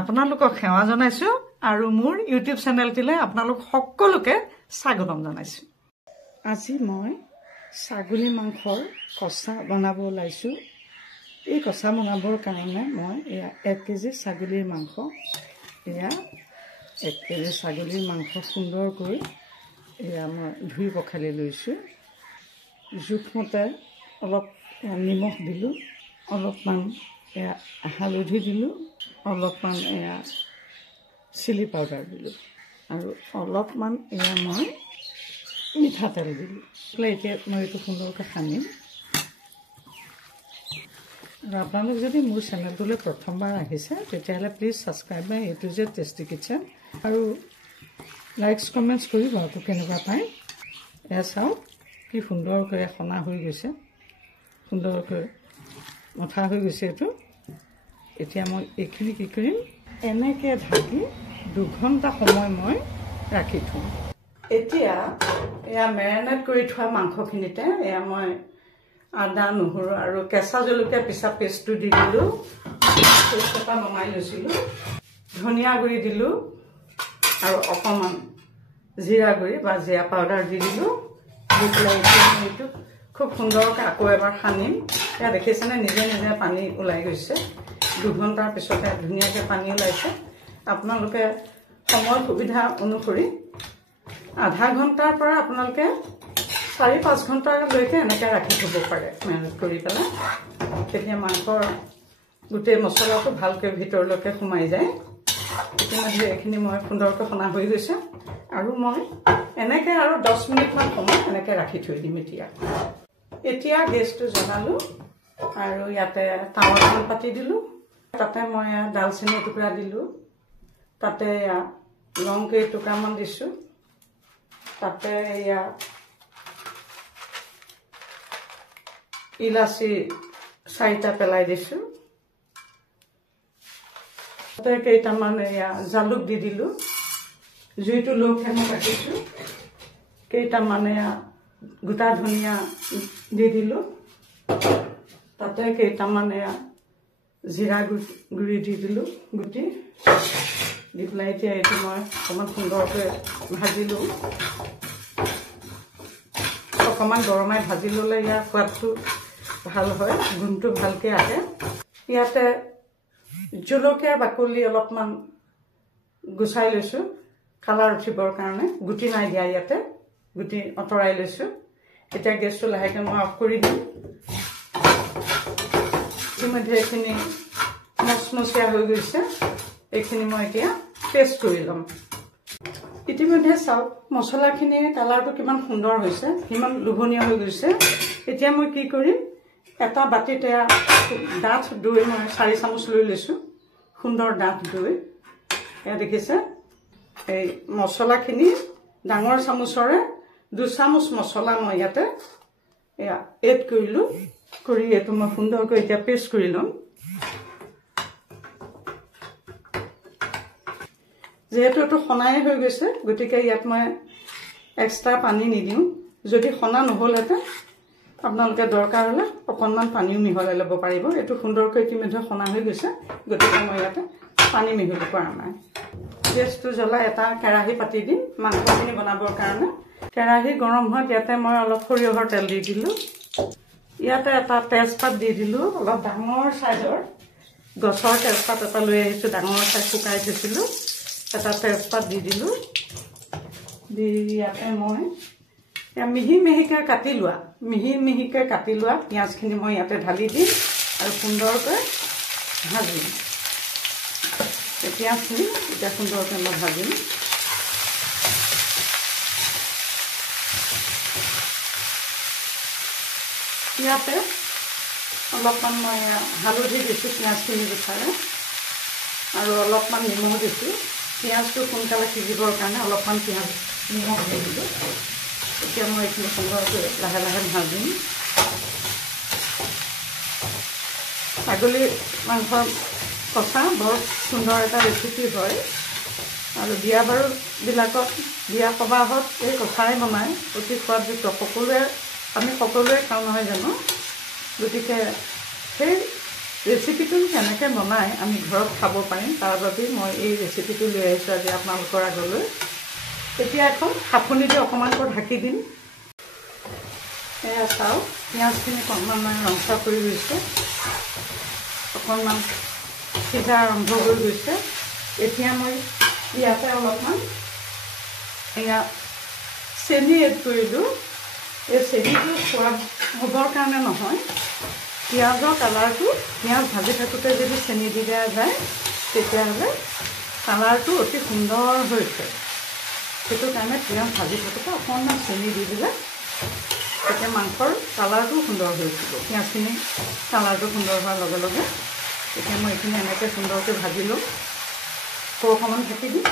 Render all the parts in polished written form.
আপোনালোকক সেৱা জনাইছো আৰু মোৰ ইউটিউব চেনেলটিলে আপোনালোক সকলোকে স্বাগতম জনাইছো। আজি মই ছাগলী মাংসৰ কচা বনাব ওলাইছো। এই কচা বনাবৰ কাৰণে মই 1 কেজি ছাগলীৰ মাংস, 1 কেজি ছাগলীৰ মাংস সুন্দৰকৈ মই ধুই পখালি লৈছো। জোখমতে অলপ নিমখ দিলো, অলপমান হালধি দিলো, অলপমান চিলি পাউডাৰ দিলো আৰু অলপমান মই মিঠাতেল দিলো। এতিয়া মই এইটো সুন্দৰকৈ সানিম। আৰু আপোনালোক যদি মোৰ চেনেলটোলৈ প্ৰথমবাৰ আহিছে তেতিয়াহ'লে please subscribe my A to Z tasty kitchen আৰু লাইকছ কমেণ্টছ কৰিব আকৌ কেনেকুৱা পায়। এয়া চাওক কি সুন্দৰকৈ সনা হৈ গৈছে, সুন্দৰকৈ মঠা হৈ গৈছে এইটো। এতিয়া মই এইখিনি কি কৰিম, এনেকৈ ঢাকি 2 ঘণ্টা সময় মই ৰাখি থ'ম। এতিয়া মেৰিনেট কৰি থোৱা মাংসখিনিতে মই আদা, নহৰু আৰু কেঁচা জলকীয়া পিছা পেষ্টটো দি দিলোঁ। পেষ্ট এটা বনাই লৈছিলোঁ। ধনিয়া গুড়ি দিলোঁ আৰু অকণমান জিৰা গুড়ি বা জিৰা পাউডাৰ দি দিলোঁ। দি পেলাই এইটো খুব সুন্দৰকৈ আকৌ এবাৰ সানিম। এয়া দেখিছেনে, নিজে নিজে পানী ওলাই গৈছে। 2 ঘণ্টাৰ পিছতে ধুনীয়াকৈ পানী ওলাইছে। আপোনালোকে সময় সুবিধা অনুসৰি আধা ঘণ্টাৰ পৰা আপোনালোকে 4-5 ঘণ্টালৈকে এনেকৈ ৰাখি থ'ব পাৰে মেৰিনেট কৰি পেলাই। তেতিয়া মাংসৰ গোটেই মছলাটো ভালকৈ ভিতৰলৈকে সোমাই যায়। ইতিমধ্যে এইখিনি মই সুন্দৰকৈ সনা হৈ গৈছে আৰু মই এনেকৈ আৰু 10 মিনিটমান সময় এনেকৈ ৰাখি থৈ দিম। এতিয়া গেছটো জ্বলালোঁ আৰু ইয়াতে টাৱা এখন পাতি দিলোঁ। তাতে মই ডালচেনি টুকুৰা দিলোঁ, তাতে লং কেইটুকুৰামান দিছোঁ, তাতে ইলাচি 4টা পেলাই দিছোঁ, তাতে কেইটামান জালুক দি দিলোঁ, জুইটো ল' ফ্লেমত ৰাখিছোঁ। কেইটামান গোটা ধনিয়া দি দিলোঁ, তাতে কেইটামান জিৰা গুড়ি দি দিলোঁ গুটি দি পেলাই। এতিয়া এইটো মই অকণমান সুন্দৰকৈ ভাজিলোঁ। অকণমান গৰমাই ভাজি ল'লে ইয়াৰ সোৱাদটো ভাল হয়, গোন্ধটো ভালকৈ আহে। ইয়াতে জলকীয়াৰ বাকলি অলপমান গুচাই লৈছোঁ কালাৰ উঠিবৰ কাৰণে। গুটি নাই দিয়া, ইয়াতে গুটি আঁতৰাই লৈছোঁ। এতিয়া গেছটো লাহেকৈ মই অফ কৰি দিম। ইতিমধ্যে এইখিনি মচমচীয়া হৈ গৈছে। এইখিনি মই এতিয়া পেষ্ট কৰি ল'ম। ইতিমধ্যে চাওক মছলাখিনিৰ কালাৰটো কিমান সুন্দৰ হৈছে, কিমান লোভনীয় হৈ গৈছে। এতিয়া মই কি কৰিম, এটা বাতিত ডাঠ দৈ মই 4 চামুচ লৈ লৈছোঁ। সুন্দৰ ডাঠ দৈ। এয়া দেখিছে, এই মছলাখিনি ডাঙৰ চামুচৰে 2 চামুচ মছলা মই ইয়াতে এড কৰিলোঁ। কৰি এইটো মই সুন্দৰকৈ এতিয়া পেষ্ট কৰি ল'ম। যিহেতু এইটো সনাই হৈ গৈছে, গতিকে ইয়াত মই এক্সট্ৰা পানী নিদিওঁ। যদি সনা নহ'লহেঁতেন আপোনালোকে দৰকাৰ হ'লে অকণমান পানীও মিহলাই ল'ব পাৰিব। এইটো সুন্দৰকৈ ইতিমধ্যে সনা হৈ গৈছে, গতিকে মই ইয়াতে পানী মিহলি কৰা নাই। গেছটো জ্বলাই এটা কেৰাহী পাতি দিম মাংসখিনি বনাবৰ কাৰণে। কেৰাহী গৰম হোৱাত ইয়াতে মই অলপ সৰিয়হৰ তেল দি দিলোঁ। ইয়াতে এটা তেজপাত দি দিলোঁ, অলপ ডাঙৰ চাইজৰ গছৰ তেজপাত এটা লৈ আহিছোঁ, ডাঙৰ চাইজ শুকাই থৈছিলোঁ। এটা তেজপাত দি দিলোঁ। দি ইয়াতে মই মিহি মিহিকৈ কাটি লোৱা পিঁয়াজখিনি মই ইয়াতে ঢালি দিম আৰু সুন্দৰকৈ ভাজিম। পিঁয়াজখিনি এতিয়া সুন্দৰকৈ মই ভাজিম। ইয়াতে অলপমান মই হালধি দিছোঁ পিঁয়াজখিনি জোখাৰে আৰু অলপমান নিমখ দিছোঁ। পিঁয়াজটো সোনকালে সিজিবৰ কাৰণে অলপমান নিমখ দি দিলোঁ। এতিয়া মই এইখিনি সুন্দৰকৈ লাহে লাহে ভাজিম। ছাগলী মাংসৰ কচা বৰ সুন্দৰ এটা ৰেচিপি হয় আৰু বিয়া বাৰুবিলাকত, বিয়া সবাহত এই কচাই বনাই অতি সোৱাদযুক্ত। আমি সকলোৱে খাওঁ নহয় জানো। গতিকে সেই ৰেচিপিটো কেনেকৈ বনাই আমি ঘৰত খাব পাৰিম তাৰ বাবে মই এই ৰেচিপিটো লৈ আহিছোঁ আজি আপোনালোকৰ আগলৈ। এতিয়া এখন সাফনি দি অকণমান ঢাকি দিম। এয়া চাওক, পিঁয়াজখিনি অকণমান ৰঙচুৱা কৰি গৈছে, অকণমান সিজা আৰম্ভ হৈ গৈছে। এতিয়া মই ইয়াতে অলপমান এয়া চেনি এড কৰিলোঁ। এই চেনিটো সোৱাদ হ'বৰ কাৰণে নহয়, পিঁয়াজৰ কালাৰটো পিঁয়াজ ভাজি থাকোঁতে যদি চেনি দি দিয়া যায় তেতিয়াহ'লে কালাৰটো অতি সুন্দৰ হৈ উঠে। সেইটো কাৰণে পিঁয়াজ ভাজি থাকোঁতে অকণমান চেনি দি দিলে তেতিয়া মাংসৰ কালাৰটো সুন্দৰ হৈ উঠিব। পিঁয়াজখিনি কালাৰটো সুন্দৰ হোৱাৰ লগে লগে এতিয়া মই এইখিনি এনেকৈ সুন্দৰকৈ ভাজি লওঁ। অকণমান ঢাকি দিম।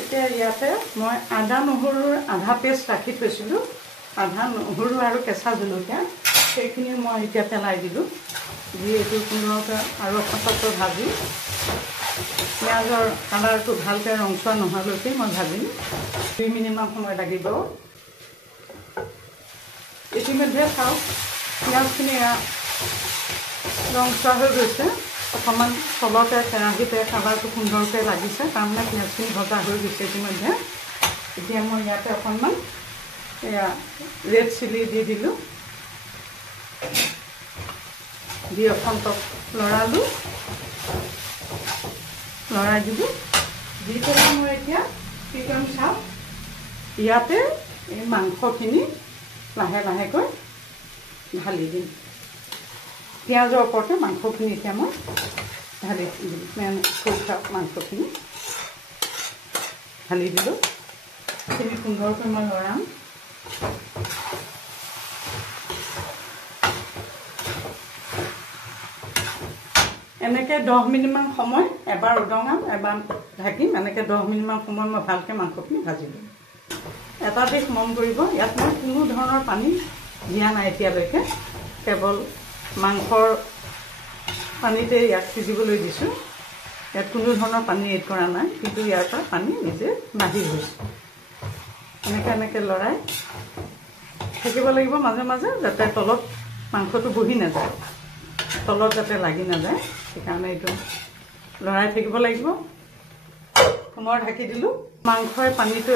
এতিয়া ইয়াতে মই আদা নহৰুৰ আধা পেষ্ট ৰাখি থৈছিলোঁ, আদা নহৰু আৰু কেঁচা জলকীয়া, সেইখিনি মই এতিয়া পেলাই দিলোঁ। দি এইটো সুন্দৰকৈ আৰু পাছতকৈ ভাজি পিঁয়াজৰ কালাৰটো ভালকৈ ৰঙচুৱা নোহোৱালৈকে মই ভাজিম। 2 মিনিটমান সময় লাগিব। ইতিমধ্যে চাওক পিঁয়াজখিনি ৰঙচুৱা হৈ গৈছে। অকণমান তলতে কেৰাহীতে কালাৰটো সুন্দৰকৈ লাগিছে, তাৰমানে পিঁয়াজখিনি ভজা হৈ গৈছে ইতিমধ্যে। এতিয়া মই ইয়াতে অকণমান এয়া ৰেড চিলি দি দিলোঁ, দি অকণ লৰাই দিলোঁ। দি পেলাই মই এতিয়া কি কৰিম চাওক, ইয়াতে এই মাংসখিনি লাহে লাহেকৈ ঢালি দিম। পিঁয়াজৰ ওপৰতে মাংসখিনি এতিয়া মই ঢালি দিম। মাংসখিনি ঢালি দিলোঁ। সেইখিনি সুন্দৰকৈ মই লৰাম। এনেকৈ 10 মিনিটমান সময় এবাৰ উদঙাম, এবাৰ ঢাকিম। এনেকৈ 10 মিনিটমান সময় মই ভালকৈ মাংসখিনি ভাজি দিম। এটা দিশ মন কৰিব, ইয়াত মই কোনো ধৰণৰ পানী দিয়া নাই এতিয়ালৈকে, কেৱল মাংসৰ পানীতে ইয়াক সিজিবলৈ দিছোঁ। ইয়াত কোনো ধৰণৰ পানী এড কৰা নাই, কিন্তু ইয়াৰ পৰা পানী নিজে বাহিৰ হৈছে। এনেকৈ লৰাই থাকিব লাগিব মাজে মাজে, যাতে তলত মাংসটো বহি নাযায়, তলত যাতে লাগি নাযায়। সেইকাৰণে এইটো লৰাই থাকিব লাগিব। পুনৰ ঢাকি দিলোঁ। মাংসৰ পানীটো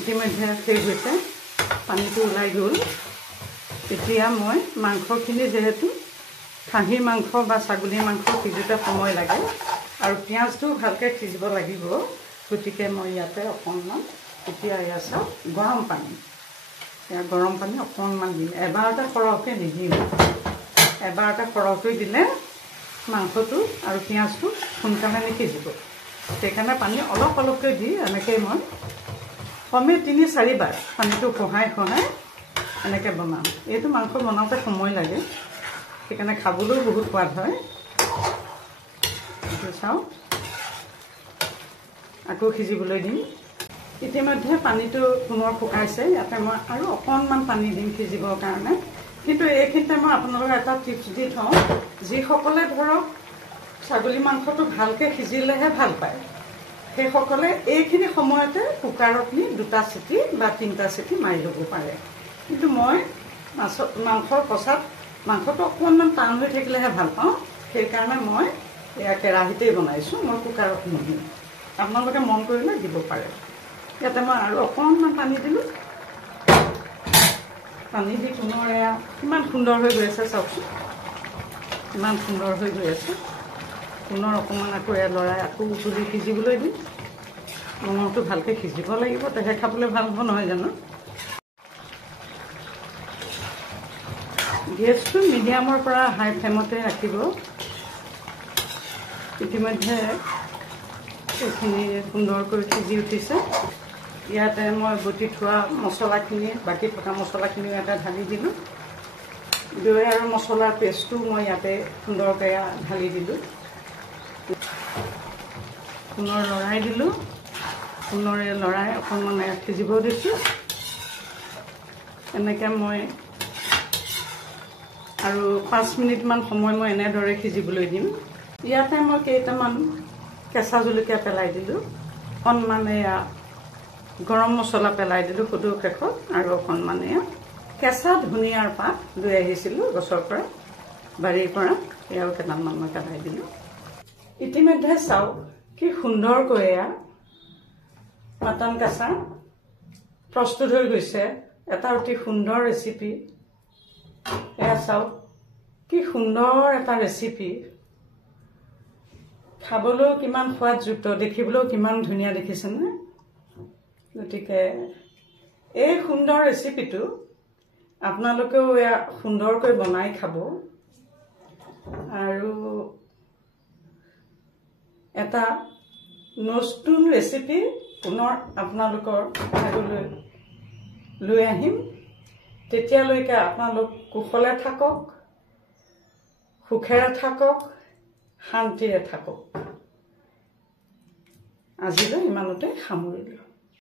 ইতিমধ্যে শেষ হৈছে, পানীটো ওলাই গ'ল। এতিয়া মই মাংসখিনি, যিহেতু খাহীৰ মাংস বা ছাগলীৰ মাংস সিজোতে সময় লাগে আৰু পিঁয়াজটো ভালকৈ সিজিব লাগিব, গতিকে মই ইয়াতে অকণমান এতিয়া এয়া চাওক গৰম পানী অকণমান দিম। এবাৰতে সৰহকৈ নিদিম, এবাৰতে সৰহকৈ দিলে মাংসটো আৰু পিঁয়াজটো সোনকালে নিসিজিব। সেইকাৰণে পানী অলপ অলপকৈ দি এনেকৈ মই কমেও 3-4 বাৰ পানীটো খহাই এনেকৈ বনাম। এইটো মাংস বনাওঁতে সময় লাগে, সেইকাৰণে খাবলৈও বহুত সোৱাদ হয়। এইটো চাওক, আকৌ সিজিবলৈ দিম। ইতিমধ্যে পানীটো পুনৰ শুকাইছে। ইয়াতে মই আৰু অকণমান পানী দিম সিজিবৰ কাৰণে। কিন্তু এইখিনিতে মই আপোনালোকক এটা টিপছ দি থওঁ, যিসকলে ধৰক ছাগলী মাংসটো ভালকৈ সিজিলেহে ভাল পায়, সেইসকলে এইখিনি সময়তে কুকাৰত নি 2টা চিটি বা 3টা চিটি মাৰি ল'ব পাৰে। কিন্তু মই মাংসৰ কচাত মাংসটো অকণমান টান হৈ থাকিলেহে ভাল পাওঁ, সেইকাৰণে মই এয়া কেৰাহীতেই বনাইছোঁ, মই কুকাৰত নিদিওঁ। আপোনালোকে মন কৰিলে দিব পাৰে। ইয়াতে মই আৰু অকণমান পানী দিলোঁ। পানী দি পুনৰ এয়া কিমান সুন্দৰ হৈ গৈ আছে চাওকচোন, কিমান সুন্দৰ হৈ গৈ আছে। পুনৰ অকণমান আকৌ লৰাই আকৌ উতলি সিজিবলৈ দিম। মাংসটো ভালকৈ সিজিব লাগিব, তেহে খাবলৈ ভাল হ'ব, নহয় জানো? গেছটো মিডিয়ামৰ পৰা হাই ফ্লেমতে ৰাখিব। ইতিমধ্যে এইখিনি সুন্দৰকৈ সিজি উঠিছে। ইয়াতে মই বটি থোৱা মছলাখিনি, বাকী থকা মছলাখিনিও ইয়াতে ঢালি দিলোঁ। দৈ আৰু মছলাৰ পেষ্টটো মই ইয়াতে সুন্দৰকৈ ঢালি দিলোঁ। পুনৰ লৰাই দিলোঁ। পুনৰে লৰাই অকণমান সিজিব দিছোঁ। এনেকৈ মই আৰু 5 মিনিটমান সময় মই এনেদৰে সিজিবলৈ দিম। ইয়াতে মই কেইটামান কেঁচা জলকীয়া পেলাই দিলোঁ, অকণমান গৰম মছলা পেলাই দিলোঁ সুদূৰ শেষত, আৰু অকণমান কেঁচা ধনিয়াৰ পাত লৈ আহিছিলোঁ গছৰ পৰা, বাৰীৰ পৰা এয়াও কেইটামান মই কাটাই দিলোঁ ইতিমধ্যে চাওক কি সুন্দৰকৈ এয়া মাটন কাঁচা প্ৰস্তুত হৈ গৈছে এটা অতি সুন্দৰ ৰেচিপি এয়া চাওক কি সুন্দৰ এটা ৰেচিপি খাবলৈও কিমান সোৱাদযুক্ত দেখিবলৈও কিমান ধুনীয়া দেখিছেনে গতিকে এই সুন্দৰ ৰেচিপিটো আপোনালোকেও এয়া সুন্দৰকৈ বনাই খাব আৰু এটা নতুন ৰেচিপি পুনৰ আপোনালোকৰ আগলৈ লৈ আহিম তেতিয়ালৈকে আপোনালোক কুশলে থাকক সুখেৰে থাকক শান্তিৰে থাকক আজিলৈ ইমানতে সামৰিলোঁ